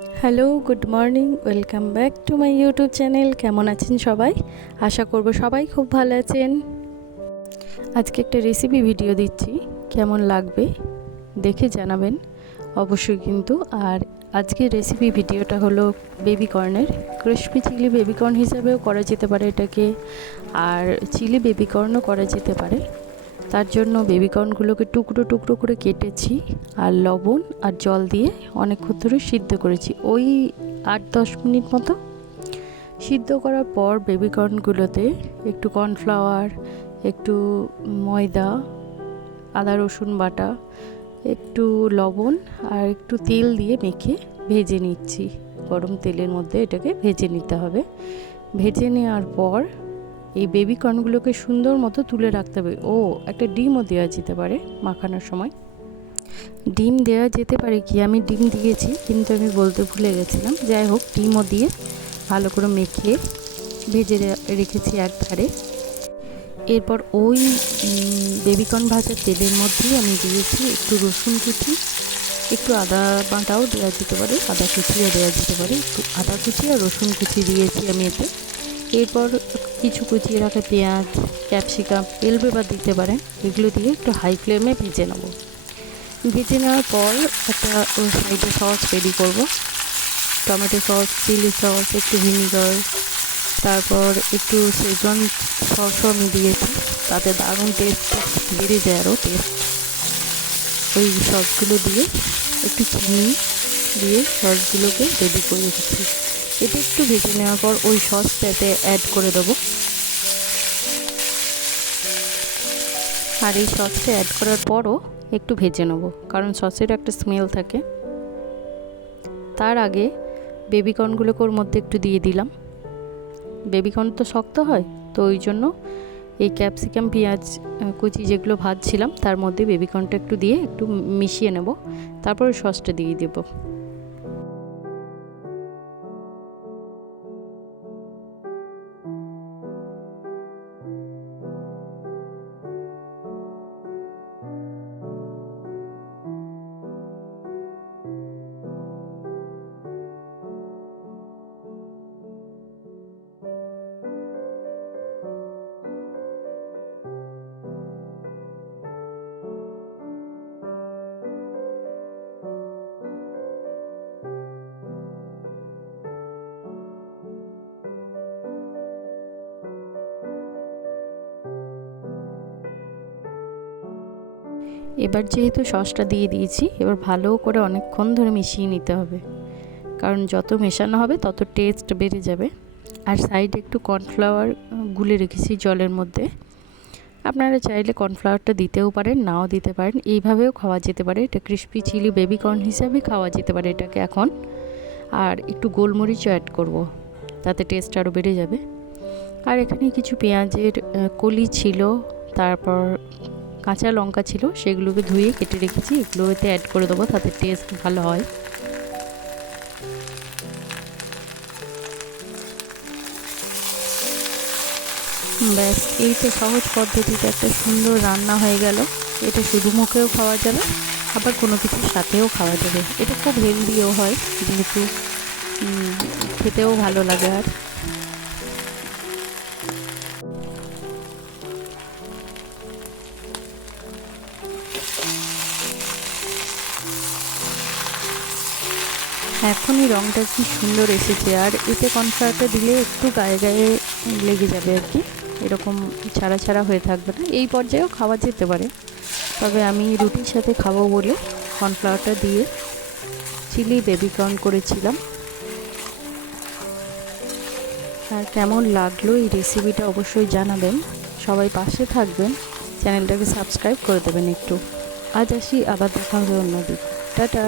Hello, good morning. Welcome back to my YouTube channel. কেমন আছেন সবাই? আশা করব সবাই খুব ভালো আছেন। আজকে একটা রেসিপি ভিডিও দিচ্ছি, কেমন লাগবে দেখে জানাবেন অবশ্যই কিন্তু। আর আজকের রেসিপি ভিডিওটা হলো বেবি কর্নের। ক্রিসপি চিলি বেবি কর্ন হিসাবেও করা যেতে পারে এটাকে, আর চিলি বেবি কর্নও করা যেতে পারে। তার জন্য বেবিকর্নগুলোকে টুকরো টুকরো করে কেটেছি আর লবণ আর জল দিয়ে অনেকক্ষণ ধরে সিদ্ধ করেছি, ওই 8-10 মিনিট মতো। সিদ্ধ করার পর বেবিকর্নগুলোতে একটু কর্নফ্লাওয়ার, একটু ময়দা, আদা রসুন বাটা, একটু লবণ আর একটু তেল দিয়ে মেখে ভেজে নিচ্ছি। গরম তেলের মধ্যে এটাকে ভেজে নিতে হবে। ভেজে নেওয়ার পর এই বেবিকর্নগুলোকে সুন্দর মতো তুলে রাখতে হবে। একটা ডিমও দেওয়া যেতে পারে মাখানোর সময়। ডিম দেওয়া যেতে পারে কি, আমি ডিম দিয়েছি কিন্তু আমি বলতে ভুলে গেছিলাম। যাই হোক, ডিমও দিয়ে ভালো করে মেখে ভেজে রেখেছি এক ধারে। এরপর ওই বেবিকর্ন ভাজার তেলের মধ্যেই আমি দিয়েছি একটু রসুন কুচি, একটু আদা বাটাও দেওয়া যেতে পারে, আদা কুচিও দেওয়া যেতে পারে। একটু আদা কুচি আর রসুন কুচি দিয়েছি আমি এতে। এরপর কিছু কুচিয়ে রাখা পেঁয়াজ, ক্যাপসিকাম, বেল পেপার দিতে পারেন। এগুলো দিয়ে একটু হাই ফ্লেমে ভেজে নেব। ভেজে নেওয়ার পর একটা ওই সাইডে সস রেডি করব। টমেটো সস, চিলি সস, একটু ভিনিগার, তারপর একটু শেজওয়ান সসও আমি দিয়েছি। তাতে দারুণ টেস্ট বেড়ে যায়, আরও টেস্ট। ওই সসগুলো দিয়ে একটু চিনি দিয়ে সসগুলোকে রেডি করে রেখেছি। এটা একটু ভেজে নেওয়ার পর ওই সসটাতে অ্যাড করে দেবো। আর এই সসটা অ্যাড করার পরও একটু ভেজে নেবো, কারণ সসের একটা স্মেল থাকে। তার আগে বেবিকর্নগুলোকে ওর মধ্যে একটু দিয়ে দিলাম। বেবিকর্ন তো শক্ত হয়, তো ওই জন্য এই ক্যাপসিকাম, পেঁয়াজ কুচি যেগুলো ভাজছিলাম তার মধ্যে বেবিকর্নটা একটু দিয়ে একটু মিশিয়ে নেব। তারপর সসটা দিয়ে দেবো। এবার যেহেতু সসটা দিয়ে দিয়েছি, এবার ভালো করে অনেকক্ষণ ধরে মিশিয়ে নিতে হবে, কারণ যত মেশানো হবে তত টেস্ট বেড়ে যাবে। আর সাইডে একটু কর্নফ্লাওয়ার গুলে রেখেছি জলের মধ্যে। আপনারা চাইলে কর্নফ্লাওয়ারটা দিতেও পারেন, নাও দিতে পারেন, এইভাবেও খাওয়া যেতে পারে। এটা ক্রিসপি চিলি বেবিকর্ন হিসাবে খাওয়া যেতে পারে এটাকে এখন। আর একটু গোলমরিচও অ্যাড করব, তাতে টেস্ট আরও বেড়ে যাবে। আর এখানে কিছু পেঁয়াজের কলি ছিল, তারপর কাঁচা লঙ্কা ছিল, সেগুলোকে ধুয়ে কেটে রেখেছি। এগুলো এতে অ্যাড করে দেবো, তাতে টেস্ট ভালো হয়। ব্যাস, এই তো সহজ পদ্ধতিতে একটা সুন্দর রান্না হয়ে গেল। এটা শুধু মুখেও খাওয়া যাবে, আবার কোনো কিছুর সাথেও খাওয়া যাবে। এটা খুব হেলদিও হয়, যেহেতু খেতেও ভালো লাগে। আর এখনই রঙটা কি সুন্দর এসেছে। আর এতে কর্নফ্লাওয়ারটা দিলে একটু গায়ে গায়ে লেগে যাবে আর কি, এরকম ছাড়া ছাড়া হয়ে থাকবে না। এই পর্যায়েও খাওয়া যেতে পারে, তবে আমি রুটির সাথে খাবো বলে কর্নফ্লাওয়ারটা দিয়ে চিলি বেবিকর্ন করেছিলাম। আর কেমন লাগলো এই রেসিপিটা অবশ্যই জানাবেন। সবাই পাশে থাকবেন, চ্যানেলটাকে সাবস্ক্রাইব করে দেবেন একটু। আজ আসি, আবার দেখা হবে অন্যদিন। টাটা।